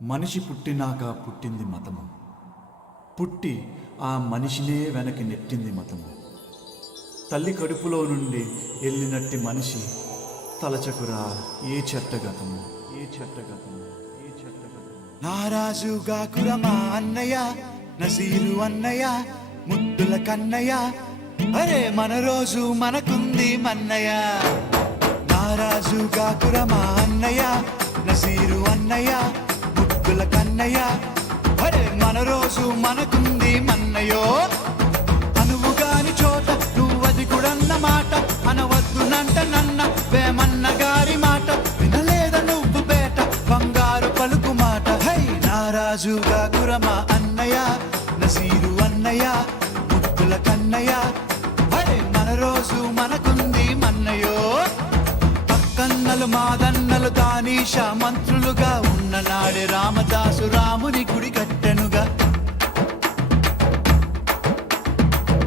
మనిషి పుట్టినాక పుట్టింది మతము, పుట్టి ఆ మనిషినే వెనక్కి నెట్టింది మతము. తల్లి కడుపులో నుండి వెళ్ళినట్టి మనిషి తలచకురా ఏ చెట్టగతము, ఏ చెట్టగతము, ఏ చెట్టగతము. నారాజుగా కురమా అన్నయ్య, నసీరు అన్నయ్య, ముద్దుల కన్నయ్య, అరే మన రోజు మనకుంది మన్నయ్య. నారాజుగా కురమా అన్నయ్య, నసీరు అన్నయ్య, ముద్దుల కన్నయ్య, అరే మన రోజు మనకుంది మన్నయ్యో. అనువుగాని చోట నువ్వది కూడన్న మాట అనవద్దునంట నన్న వేమన్న గారి మాట వినలేద నువ్వు బేట బంగారు పలుకు మాట. హై నారాజుగా కురమా అన్నయ్య, నసీరు అన్నయ్య, ముద్దుల కన్నయ్య, అరే మన రోజు మనకుంది మన్నయ్యో. పక్కన్నలు మాదన్నలు దానీష మంత్రులుగా ఉన్న నాడే రామదాసు రాముని గుడి కట్టెనుగా.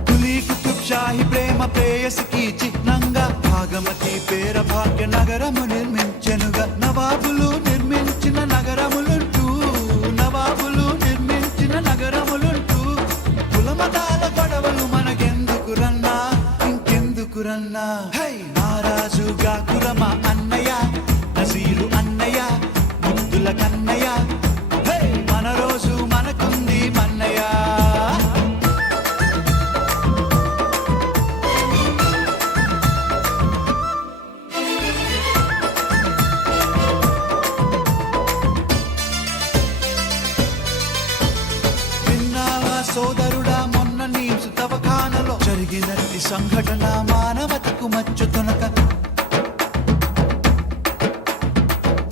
కులీ కుతుబ్ షాహి ప్రేమ ప్రేయసికి చిహ్నంగా భాగమతి పేర భాగ్య నగరము నిర్మించెనుగా. నవాబులు నిర్మించిన నగరములుంటూ, నవాబులు నిర్మించిన నగరములుంటూ, కులమతాల గొడవలు మనకెందుకురన్నా, ఇంకెందుకురన్నా. హై నారాజుగా కురమా అన్నయ్య, నసీరు అన్నయ్య, ముద్దుల కన్నయ్య, హై మన రోజు మనకుంది మన్నయ్య. విన్నావా సోదరుడా మొన్న నీసు తవఖానలో జరిగినట్టి సంఘటన మానవతకు మచ్చు తొనక.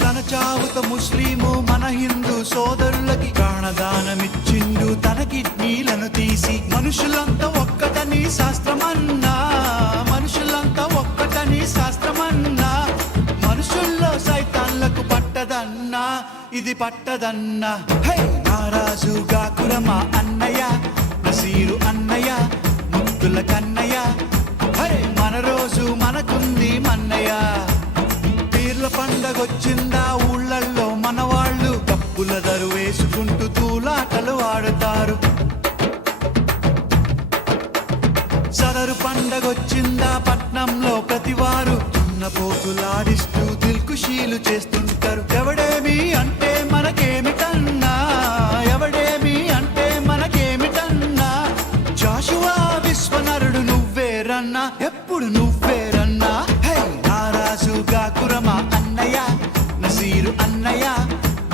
తన చావుత ముస్లిము మన హిందూ సోదరులకి ప్రాణదానమిచ్చిండు తన కిడ్నీలను తీసి. మనుషులంతా ఒక్కటని శాస్త్రమన్నా, మనుషులంతా ఒక్కటని శాస్త్రమన్నా, మనుషుల్లో సైతాన్లకు పట్టదన్నా, ఇది పట్టదన్నా. హై నారాజుగా కురమా అన్నయ్య, నసీరు అన్నయ్య, ముద్దుల కన్నయ్య, అరే మన రోజు మనకుంది మన్నయ్య. పీర్ల పండగొచ్చిందా ఊళ్ళల్లో మనవాళ్ళు డప్పుల దరు వేసుకుంటూ తూలాటలు ఆడుతారు. సదరు పండగొచ్చిందా పట్నంలో ప్రతివారు దున్నపోతులాడిస్తూ దిల్కుషీలు చేస్తుంటారు. ఎవడేమి అంటే మనకేమిటన్నా, ఎవడేమి అంటే మనకేమిటన్నా, జాషువా విశ్వనరుడు నువ్వేరన్నా, ఎప్పుడు నువ్వేరన్నా. హై నారాజుగా కురమా అన్నయ్య, నసీరు అన్నయ్య,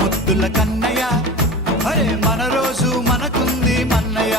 ముద్దుల కన్నయ్య, అరే మన రోజు మనకుంది మన్నయ్య.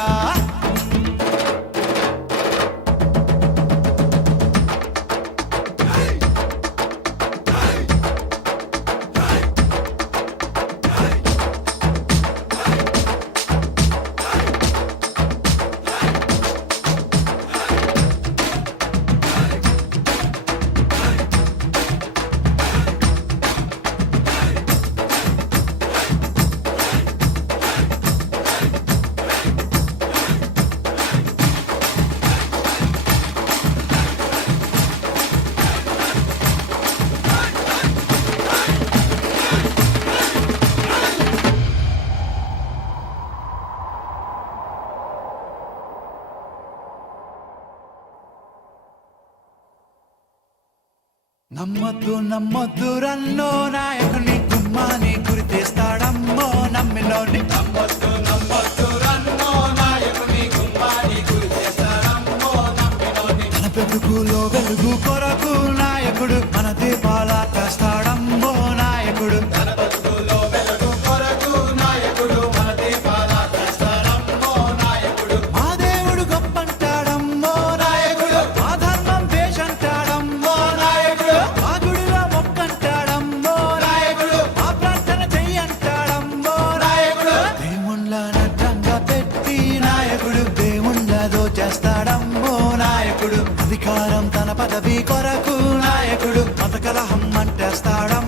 నమ్మద్దు నమ్మద్దు రన్నో నాయకుని గుమ్మాని గురి తెస్తాడమ్మో నమ్మినోని. నమ్మద్దు నమ్మద్దు రన్నో నాయకుని గుమ్మాని గురి తెస్తాడమ్మో నమ్మినోని. తన పెరుగులో వెలుగు కొరకు నాయకుడు మన దీపాల తెస్తాడమ్మో నాయకుడు. తన పెరుగులో వెలుగు కొరకు నాయకుడు మన దీపాల తెస్తాడమ్మో నాయకుడు. మా దేవుడు గొప్పంటాడమ్మో నాయకుడు, మా ధర్మం వేషంటాడమ్మో నాయకుడు, మా గుడిలో మొక్కంటాడమ్మో నాయకుడు, మా ప్రార్థన చెయ్యంటాడమ్మో నాయకుడు. దేవుళ్ళ నడ్డంగా పెట్టి నాయకుడు దేవుళ్ళదో చేస్తాడమ్మో నాయకుడు. అధికారం తన పదవి కొరకు నాయకుడు మత కలహం అంటేస్తాడమ్మో